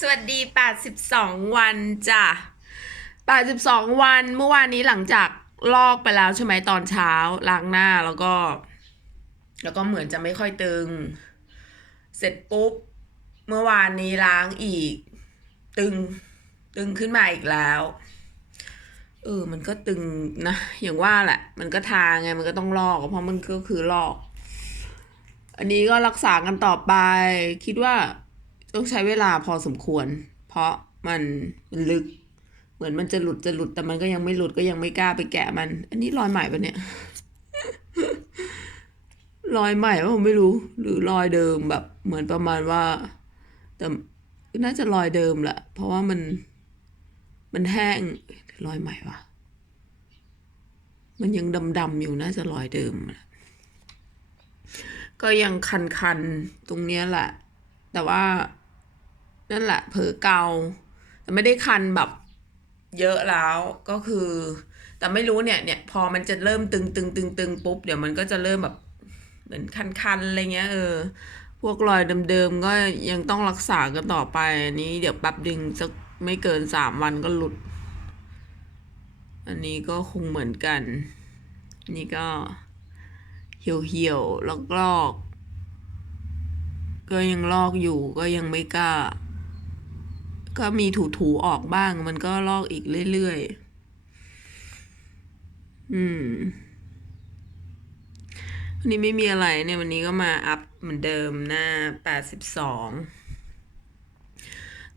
สวัสดี 82 วันจ้ะ 82 วัน เมื่อวานนี้หลังจากลอกไปแล้วใช่ไหมตอนเช้าล้างหน้าแล้วก็ แล้วก็เหมือนจะไม่ค่อยตึง เสร็จปุ๊บ เมื่อวานนี้ล้างอีก ตึง ตึงขึ้นมาอีกแล้วเออ มันก็ตึงนะ อย่างว่าแหละ มันก็ทาไง มันก็ต้องลอก เพราะมันก็คือลอก อันนี้ก็รักษากันต่อไป คิดว่า ต้องใช้เวลาพอสมควร เพราะมันมันลึก เหมือนมันจะหลุดจะหลุดแต่มันก็ยังไม่หลุดก็ยังไม่กล้าไปแกะมัน อันนี้รอยใหม่ปะเนี่ยรอยใหม่ว่าผมไม่รู้ หรือรอยเดิมแบบ เหมือนประมาณว่า แต่น่าจะรอยเดิมแหละเพราะว่ามันมันแห้งรอยใหม่วะมันยังดำๆอยู่น่าจะรอยเดิมแหละก็ยังคันๆตรงเนี้ยแหละ แต่ว่า นั่นแหละ เผลอเกาแต่ไม่ได้คันแบบเยอะแล้วก็คือ แต่ไม่รู้เนี่ยเนี่ยพอมันจะเริ่มตึงตึงตึงตึงปุ๊บเดี๋ยวมันก็จะเริ่มแบบเหมือนคันๆอะไรเงี้ยเออ พวกรอยเดิมๆก็ยังต้องรักษากันต่อไปอันนี้เดี๋ยวแป๊บดึงสักไม่เกินสามวันก็หลุด อันนี้ก็คงเหมือนกัน นี่ก็เหี่ยวๆแล้วลอกก็ยังลอกอยู่ก็ยังไม่กล้า ก็มีถูๆออกบ้าง มันก็ลอกอีกเรื่อยๆ อืม วันนี้ไม่มีอะไรเนี่ยวันนี้ก็มาอัพเหมือนเดิมหน้าแปดสิบสอง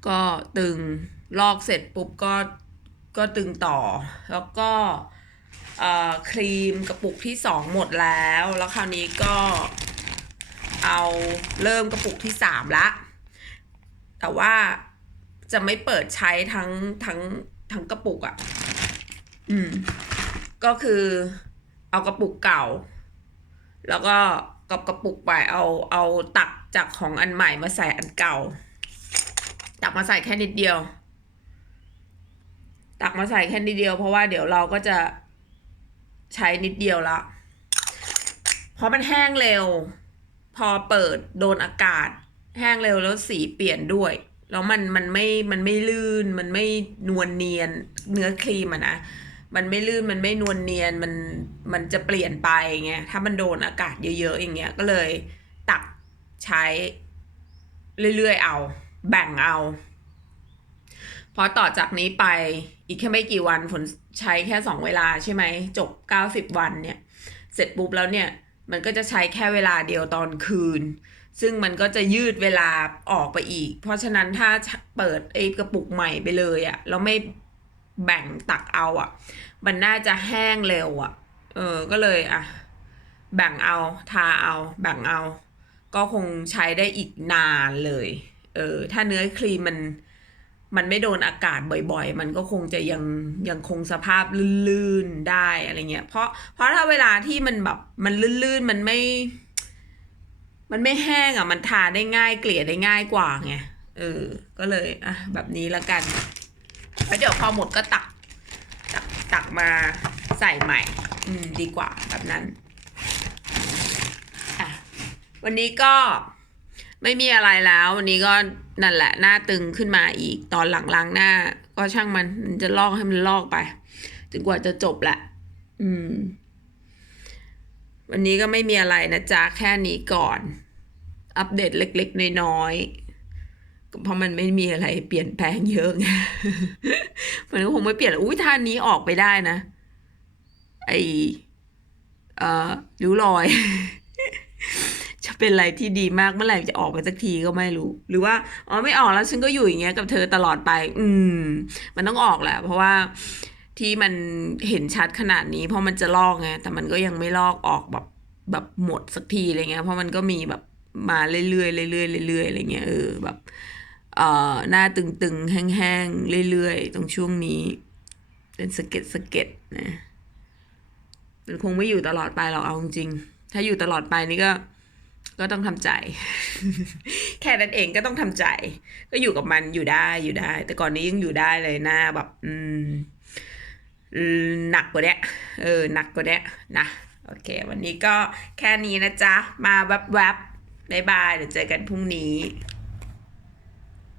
ก็ตึงลอกเสร็จปุ๊บก็ก็ตึงต่อ แล้วก็ครีมกระปุกที่สองหมดแล้ว แล้วคราวนี้ก็เอาเริ่มกระปุกที่สามละ แต่ว่า จะไม่เปิดใช้ทั้งทั้งทั้งกระปุกอะ่ะ อืม ก็คือเอากระปุกเก่า แล้วก็กับกระปุกไปเอาเอาตักจากของอันใหม่มาใส่อันเก่า ตักมาใส่แค่นิดเดียว ตักมาใส่แค่นิดเดียว เพราะว่าเดี๋ยวเราก็จะใช้นิดเดียวละ เพราะมันแห้งเร็ว พอเปิดโดนอากาศ แห้งเร็วแล้วสีเปลี่ยนด้วย แล้วมันมันไม่มันไม่ลื่น มันไม่นวลเนียน เนื้อครีมอะนะมันไม่ลื่นมันไม่นวลเนียนมันมันจะเปลี่ยนไปไงถ้ามันโดนอากาศเยอะๆอย่างเงี้ยก็เลยตักใช้เรื่อยๆเอา แบ่งเอาพอต่อจากนี้ไปอีกแค่ไม่กี่วันฝนใช้แค่สองเวลาใช่ไหมจบเก้าสิบวันเนี่ย เสร็จปุ๊บแล้วเนี่ย มันก็จะใช้แค่เวลาเดียวตอนคืน ซึ่งมันก็จะยืดเวลาออกไปอีก เพราะฉะนั้นถ้าเปิดไอ้กระปุกใหม่ไปเลยอะแล้วไม่แบ่งตักเอาอะมันน่าจะแห้งเร็วอะเออก็เลยอะ แบ่งเอาทาเอา แบ่งเอา ก็คงใช้ได้อีกนานเลย เออถ้าเนื้อครีมมันมันไม่โดนอากาศบ่อยๆ มันก็คงจะยังยังคงสภาพลื่นๆได้อะไรเงี้ย เพราะเพราะถ้าเวลาที่มันแบบมันลื่นๆ มันไม่ มันไม่แห้งอะ มันทาได้ง่ายเกลี่ยได้ง่ายกว่าไง เออ ก็เลยอะแบบนี้ละกัน แล้วเดี๋ยวพอหมดก็ตัก ตักตักมาใส่ใหม่ อืม ดีกว่าแบบนั้น อะ วันนี้ก็ไม่มีอะไรแล้ว วันนี้ก็นั่นแหละ หน้าตึงขึ้นมาอีกตอนหลังล้างหน้า ก็ช่างมันมันจะลอกให้มันลอกไปจนกว่าจะจบแหละ อืม วันนี้ก็ไม่มีอะไรนะจ๊ะ แค่นี้ก่อน อัปเดตเล็กๆ น้อยๆ เพราะมันไม่มีอะไรเปลี่ยนแปลงเยอะไงมันก็คงไม่เปลี่ยน อุ้ยท่านี้ออกไปได้นะ ไอเอ่อริ้วรอย จะเป็นอะไรที่ดีมากเมื่อไหร่จะออกไปสักทีก็ไม่รู้ หรือว่า อ๋อไม่ออกแล้วฉันก็อยู่อย่างเงี้ยกับเธอตลอดไป อืม มันต้องออกแหละเพราะว่า ที่มันเห็นชัดขนาดนี้ เพราะมันจะลอกไงแต่มันก็ยังไม่ลอกออกแบบแบบหมดสักทีอะไรเงี้ยเพราะมันก็มีแบบมาเรื่อยๆเรื่อยๆเรื่อยๆอะไรเงี้ยเออแบบเอ่อหน้าตึงๆ แห้งๆ เรื่อยๆ ตรงช่วงนี้ เป็นสะเก็ดสะเก็ดนะมันคงไม่อยู่ตลอดไปหรอกเอาจริงถ้าอยู่ตลอดไปนี่ก็ก็ต้องทำใจ แค่นั้นเองก็ต้องทำใจ ก็อยู่กับมันอยู่ได้อยู่ได้ แต่ก่อนนี้ยังอยู่ได้เลยหน้าแบบ อืม หนักกว่าเนี้ยเออหนักกว่าเนี้ยนะโอเค วันนี้ก็แค่นี้นะจ๊ะ มาแวบๆบายบายเดี๋ยวเจอกันพรุ่งนี้